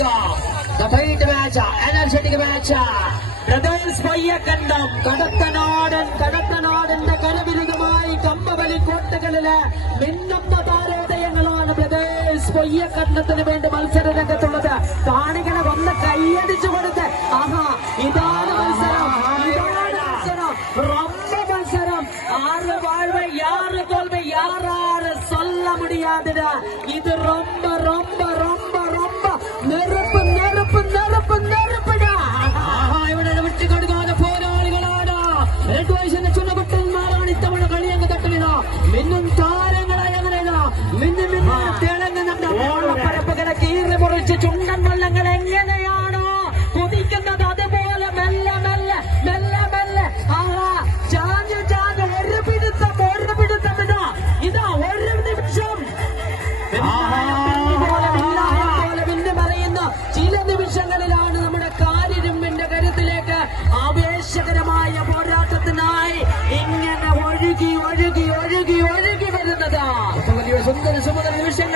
The fight match, energetic match. Brothers പയ്യക്കണ്ടം കടത്തനാടന്റെ കരവിരുദ്ധമായി കമ്പവലി കോട്ടകളില് മിന്നുന്ന താരോദയങ്ങളാണ് ബ്രദേഴ്സ് പൊയ്യക്കണ്ടത്തിന് വേണ്ടി മത്സര രംഗത്തുള്ളത്. കാണികളെ വന്ന് കൈയടിച്ചു കൊടുത്ത് ആഹാ ഇതാണ് മത്സരം, ரொம்ப மത്സரம். 6 வாழ்வை 6 தோல்வை யாராரு சொல்ல முடியாதுடா. இது ரொம்ப ரொம்ப ரொம்ப ரொம்ப நெருப்பு நெருப்பு நெருப்பு நெருப்புடா. ഇവിടെ വിട്ടുകൊടുക്കാതെ പോരാളികളാണ്. റെഡ് വയസ്സിന്റെ ചുണ്ണകുട്ടന്മാരാണ് ഇത്തവണ കളിയങ്ങ് തട്ടുന്നത്. മിന്നും താരങ്ങളായി അങ്ങനെയാണ് മിന്നു മിന്നു തിളങ്ങുന്നുണ്ട്. ഓളപ്പരപ്പുകളെ കീറി മുറിച്ച് ചുണ്ടൻ വള്ളങ്ങൾ എങ്ങനെയാണോ കുതിക്കുന്നത് അതുപോലെ മെല്ലെ മെല്ലെ മെല്ലെ മെല്ലെ ആഹാ ചാഞ്ഞു ചാഞ്ഞു ഒരു പിടുത്തം ഇതാ ഇതാ ഒരു നിമിഷം പോലെ പിന്നെ പറയുന്ന ചില നിമിഷങ്ങളിലാണ് നമ്മുടെ കാര്യരുമ്പിന്റെ കരുത്തിലേക്ക് ആവേശകരമായ പോരാട്ടത്തിനായി ഇങ്ങനെ ഒഴുകി ഒഴുകി ഒഴുകി ഒഴുകി വരുന്നത്. വലിയ സുന്ദര സുന്ദര നിമിഷങ്ങൾ